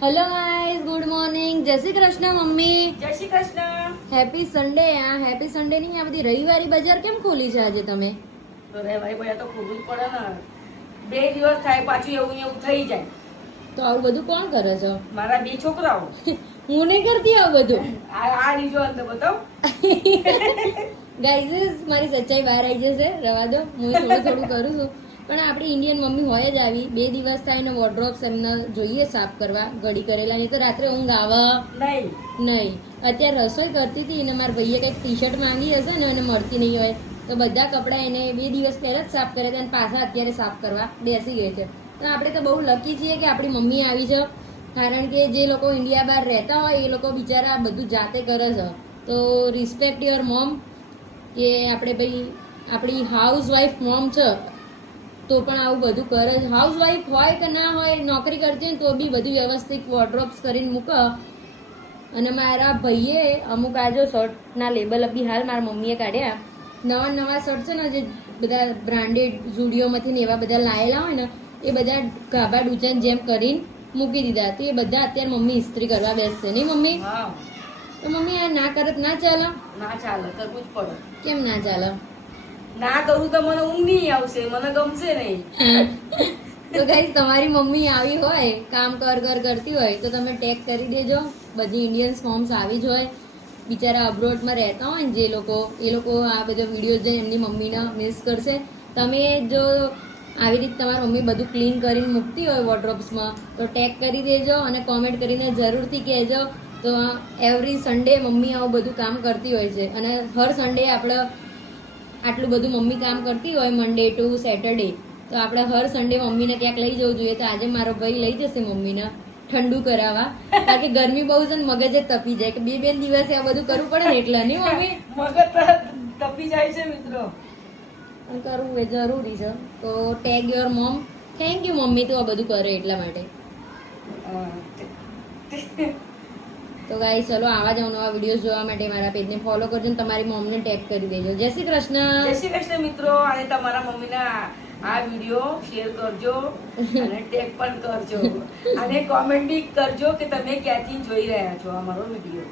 Hello guys, good morning. જય Shri Krishna mummy. Jai Shri Krishna. Happy Sunday. આ happy Sunday ની આ બધી રવિવારી બજાર કેમ ખોલી છે આજે તમે? તો રે ભાઈ ભાઈ તો ખોલવું જ પડે ને. 2 દિવસ થાય પાછું એવું ને એવું થઈ જાય. તો આવું બધું કોણ કરે છે? મારા 2 છોકરાઓ. હું નહીં કરતી આવું બધું. આ રીજો અંદર બતાવ. ગાઈઝ, મારી સચ્ચાઈ બહાર આવી જશે, રવા દો. હું થોડું કરું છું, પણ આપણી ઇન્ડિયન મમ્મી હોય જ આવી. 2 દિવસ થાય ને વોર્ડરોબ્સ એમને જોઈએ સાફ કરવા, ઘડી કરેલા. નહીં તો રાત્રે ઊંઘ આવે નહીં. અત્યારે રસોઈ કરતી હતી ને મારા ભાઈએ કંઈક ટી શર્ટ માંગી હશે ને અને મળતી નહીં હોય તો બધા કપડાં એને 2 દિવસ પહેલા જ સાફ કર્યા હતા અને પાછા અત્યારે સાફ કરવા બેસી ગઈ છે. તો આપણે તો બહુ લકી છીએ કે આપણી મમ્મી આવી છે, કારણ કે જે લોકો ઇન્ડિયા બહાર રહેતા હોય એ લોકો બિચારા બધું જાતે કરે છે. તો રિસ્પેક્ટ યોર મોમ, કે આપણે ભાઈ આપણી હાઉસવાઈફ મોમ છે તો પણ આવું બધું કરે છે. હાઉસવાઈફ હોય કે ના હોય, નોકરી કરતી હોય તો બી બધું વ્યવસ્થિત વોર્ડરોબ્સ કરીને મૂકે. અને મારા ભાઈએ અમુક આ જો શર્ટના લેબલ બી હાલ મારા મમ્મીએ કાઢ્યા. નવા શર્ટ છે ને જે બધા બ્રાન્ડેડ ઝુડિયોમાંથી ને એવા બધા લાયેલા હોય ને એ બધા ગાભા ડૂચન જેમ કરીને મૂકી દીધા. તો એ બધા અત્યારે મમ્મી ઇસ્ત્રી કરવા બેસશે નહીં મમ્મી? તો મમ્મી આ ના કરત ના ચાલે? ના ચાલે, કરવું જ પડે. કેમ ના ચાલે? ના કરું તો મને ઊંઘ નહીં આવશે, મને ગમશે નહીં. તો ગાઈસ, તમારી મમ્મી આવી હોય, કામ કરતી હોય તો તમે ટેગ કરી દેજો. બધી ઇન્ડિયન્સ ફોર્મ્સ આવી જ હોય. બિચારા અબ્રોડમાં રહેતા હોય ને જે લોકો, એ લોકો આ બધો વિડીયો જોઈને એમની મમ્મીને મિસ કરશે. તમે જો આવી રીતે તમારી મમ્મી બધું ક્લીન કરીને મૂકતી હોય વોર્ડરોબ્સમાં તો ટેગ કરી દેજો અને કોમેન્ટ કરીને જરૂરથી કહેજો. તો એવરી સન્ડે મમ્મી આવું બધું કામ કરતી હોય છે અને હર સન્ડે આપણે આટલું બધું મમ્મી કામ કરતી હોય મંડે ટુ સેટરડે, તો આપણે હર સન્ડે મમ્મીને ક્યાંક લઈ જવું જોઈએ. તો આજે મારો ભાઈ લઈ જશે મમ્મીને ઠંડુ કરાવવા, કારણ કે ગરમી બહુ છે ને મગજ જ તપી જાય કે 2 દિવસે આ બધું કરવું પડે ને એટલે નહીં મમ્મી? મગજ તપી જાય છે મિત્રો, કરવું એ જરૂરી છે. તો tag your mom. Thank you mummy, તું આ બધું કરે એટલા માટે. તો ગાઈસ, ચલો આવા જ નવા વિડીયો જોવા માટે મારા પેજને ફોલો કરજો અને તમારી મોમને ટેગ કરી દેજો. જય શ્રી કૃષ્ણ. જય શ્રી કૃષ્ણ મિત્રો. અને તમારા મમ્મીને આ વિડીયો શેર કરજો અને ટેગ પણ કરજો અને કોમેન્ટ બી કરજો કે તમે ક્યાંથી જોઈ રહ્યા છો અમારો વિડીયો.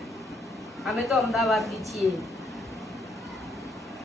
અમે તો અમદાવાદથી છીએ.